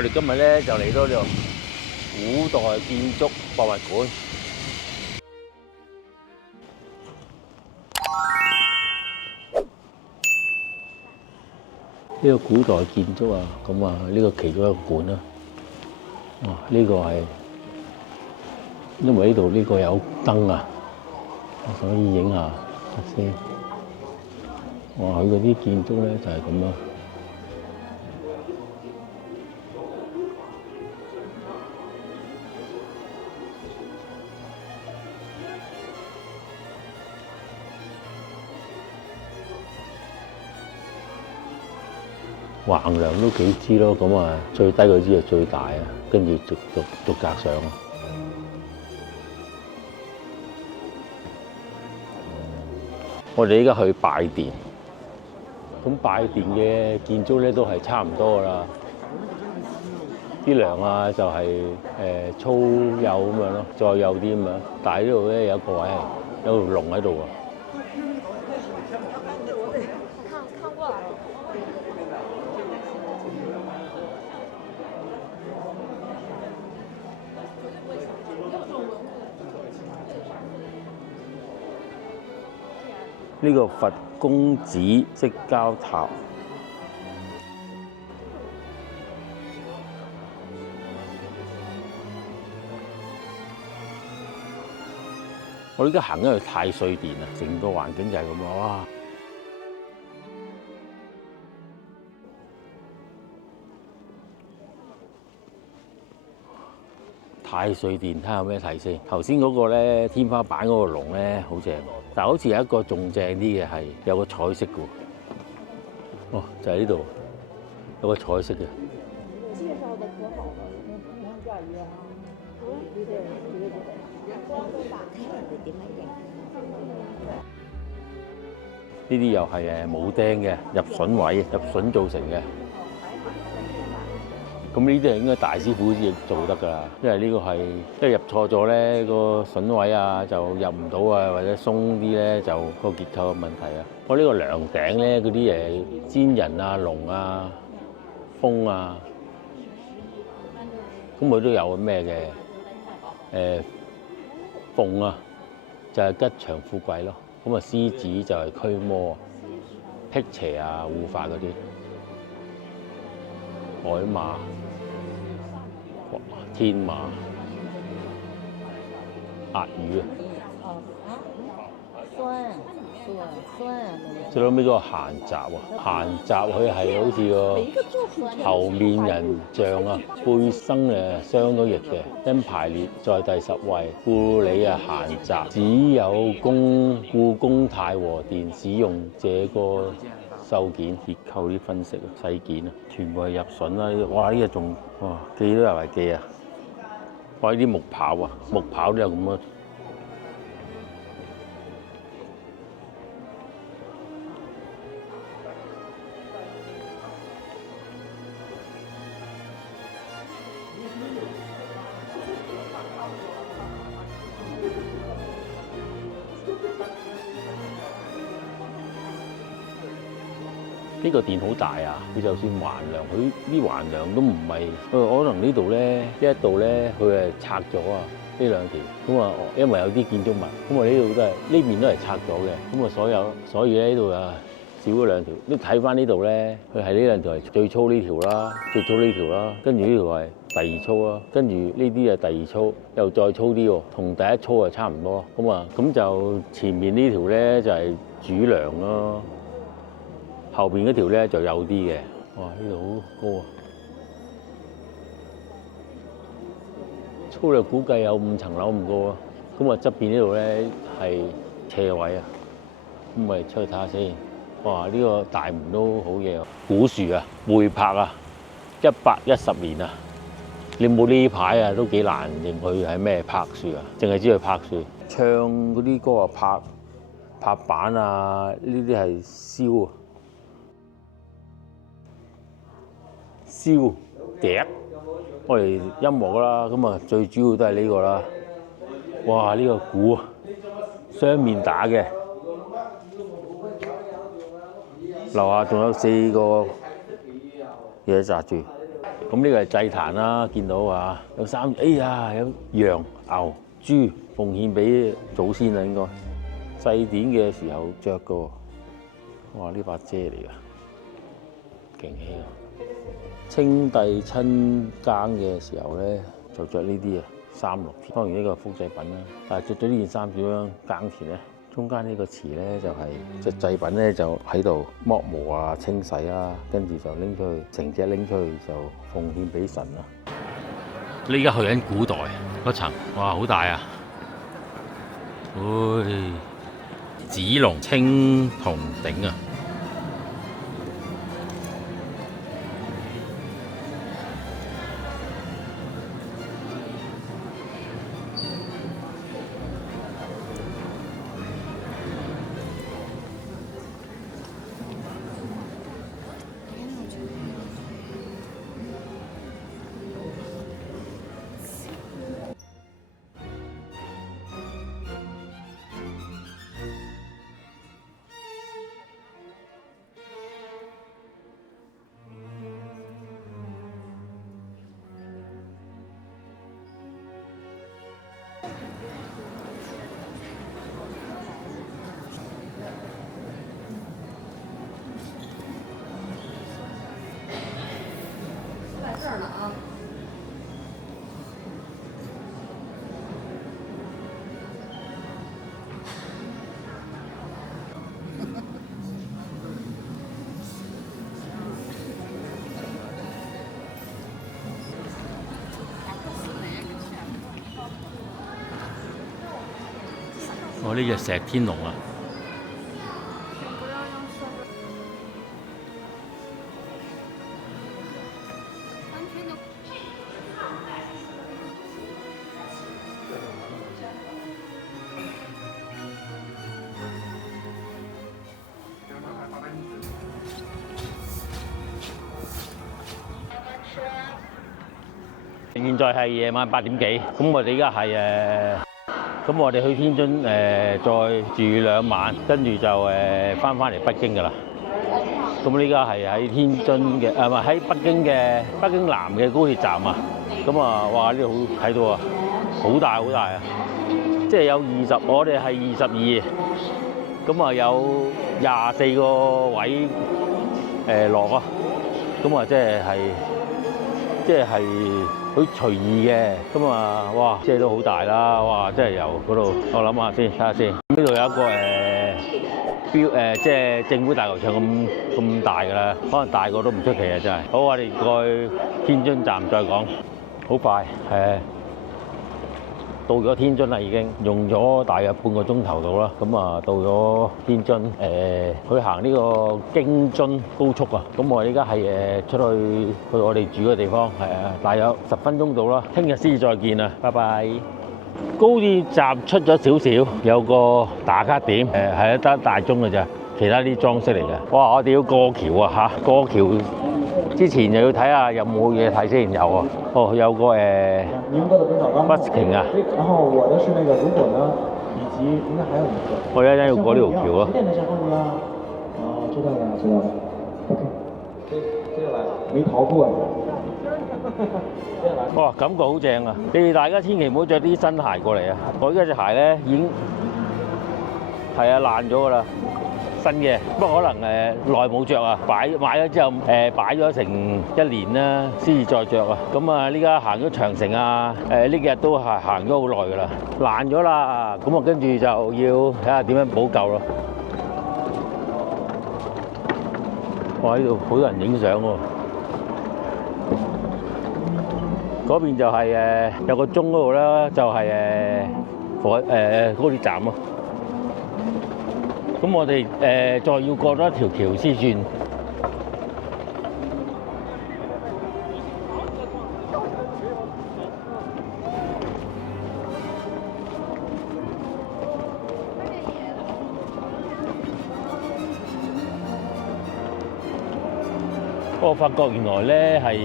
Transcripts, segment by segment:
我哋今日咧就嚟到呢個古代建築博物館。呢個古代建築啊，咁啊呢個其中一個館啦。呢個係因為呢度呢個有燈啊，所以影下先。哇！佢嗰啲建築咧就係咁咯。橫梁都幾支咯，咁啊最低嗰支就最大啊，跟住逐格上。我哋依家去拜殿，咁拜殿嘅建築咧都係差唔多噶啦。啲梁啊就係粗幼咁樣咯，再幼啲咁樣。但係呢度咧有一個位係有條龍喺度啊。呢個佛公子釋迦塔，我而家行緊去太歲殿啊，成個環境就係咁啊！哇！太歲殿睇下有咩睇先。頭先嗰個咧天花板嗰個龍咧好正，但係好似有一個仲正啲嘅係有個彩色嘅喎。哦，就係呢度有個彩色嘅。介紹得可好了，你看這兒啊，呢啲又係冇釘嘅，入榫位、入榫造成嘅。咁呢啲係應該大師傅先做得㗎啦，因為呢個係一入錯咗咧，個榫位啊就入唔到啊，或者鬆啲咧就個結構嘅問題啊。我呢個梁頂咧嗰啲仙人啊、龍啊、風啊，咁佢都有咩嘅鳳啊，就係吉祥富貴咯。咁啊獅子就係驅魔、辟邪啊、護法嗰啲。海馬、天馬、鴨魚啊，最後尾嗰個閒集啊，閒集佢係好似個猴面人像啊，背生相當翼嘅，因排列在第10位，故理閒集，只有故宮太和殿使用這個獸件結構啲分析啊，細件啊，全部係入榫啦！哇！呢個仲記都又係記啊！哇！呢啲木刨啊，木刨都有咁啊〜呢個殿好大啊！佢就算橫梁，佢啲橫梁都唔係，可能呢度咧，呢一度咧，佢係拆咗啊！呢兩條咁啊，因為有啲建築物，咁啊呢度都係呢邊都係拆咗嘅，咁啊所以咧呢度啊少咗兩條。你睇翻呢度咧，佢係呢兩條係最粗呢條啦，最粗呢條啦，跟住呢條係第二粗啦，跟住呢啲係第二粗，又再粗啲喎，同第一粗係差唔多。咁就前面呢條咧就係主梁咯。後邊嗰條咧就幼啲嘅，哇！呢度好高啊，粗略估計有5層樓咁高啊。咁啊側邊呢度咧係斜位啊，咁咪出去睇下先。哇！呢個大門都好嘢喎，古樹啊，會拍啊，110年啊。你冇呢排啊，都幾難認佢係咩柏樹啊，淨係知佢柏樹。唱嗰啲歌啊，拍板啊，呢啲係簫啊。簫笛，我哋音樂啦，咁啊最主要都係呢個啦。哇！呢個鼓雙面打嘅，樓下仲有4個嘢紮住。咁呢個係祭壇啦，見到啊，有三，哎呀，有羊、牛、豬奉獻俾祖先啊，應該祭典嘅時候着嘅喎。哇！呢把遮嚟㗎，勁氣啊！清帝親耕嘅時候咧，就着呢啲啊衫落田。當然呢個係複製品啦，但係着咗呢件衫點樣耕田咧？中間呢個池咧就係隻祭品咧就喺度剝毛啊、清洗啊，跟住就拎出去，成隻拎出去就奉獻俾神啦。你而家去緊古代嗰層，哇，好大啊！唉，紫龍青銅鼎啊！我呢隻石天龍啊！現在係夜晚8點幾，咁我哋而家係咁我哋去天津再住2晚，跟住就翻嚟北京㗎啦。咁呢家係喺天津嘅，唔係喺北京南嘅高鐵站啊。咁啊，哇！呢度好睇到啊，好大好大啊！即係有20，我哋係22，咁啊有24個位落啊。咁啊，即係好隨意嘅，咁啊，哇！即係都好大啦，哇！即係由嗰度，我諗下先，睇下先。呢度有一個即係政府大球場咁大㗎啦，可能大個都唔出奇啊！真係。好，我哋過去天津站再講，好快到咗天津啦，已經用咗大約半個鐘頭到啦。咁啊，到咗天津，去行呢個京津高速啊。咁我而家係出去我哋住嘅地方，大約10分鐘到啦。聽日先至再見啦，拜拜。高鐵站出咗少少，有個打卡點，係得大鐘嘅咋，其他啲裝飾嚟嘅。哇！我哋要過橋啊嚇，過橋之前就要睇下有冇嘢睇先，有啊。哦，有個busking 啊。然後我的是那個如果呢，以及應該還有一個。我一陣要過呢條橋啊。幾點的時候呢？哦，知道了，知道了。OK。接下來沒逃過。哇，感覺好正啊！你哋大家千祈唔好着啲新鞋過嚟啊！我而家隻鞋咧已經係爛咗㗎啦。新嘅，不過可能耐冇着啊，買咗之後擺咗成1年啦，先至再着啊。咁啊，呢家行咗長城啊，呢幾日都係行咗好耐㗎啦，爛咗啦。咁啊，跟住就要睇下點樣補救咯。哇！呢度好多人影相喎。嗰邊就係有個鐘嗰度啦，就係高鐵站咯。咁我哋再要過多一條橋先算。我發覺原來咧係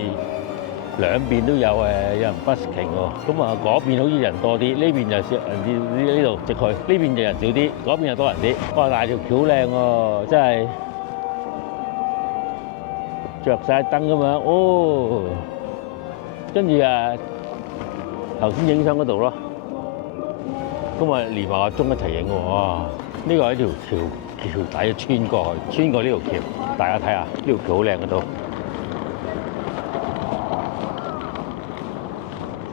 兩邊都有人 busking 喎。咁啊，嗰邊好似人多啲，呢邊就少人，呢度直去，呢邊就人少啲，嗰邊就多人啲。哇！大條橋靚喎，真係着晒燈咁樣，哦，跟住頭先影相嗰度咯，咁連埋阿鐘一齊影喎。哇！呢個係條橋底穿過去，穿過呢條橋，大家睇下呢條橋好靚嗰度。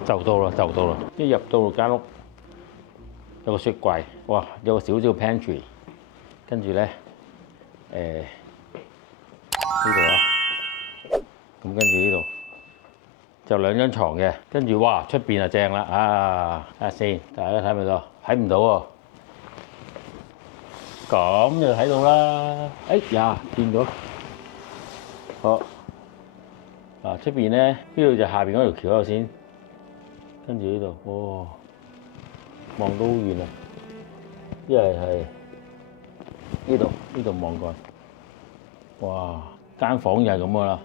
就到啦！一入到間屋，有個雪櫃，哇！有個少少 pantry， 跟住咧呢度啊，咁跟住呢度就2張床嘅，跟住哇出邊啊正啦啊！睇下先，大家睇唔到？睇唔到喎，咁就睇到啦。哎呀，見到，好嗱出邊咧，呢度就下邊嗰條橋頭先。跟住呢度，哇，望到好遠啊！一係呢度望過去，哇，間房就係咁噶啦。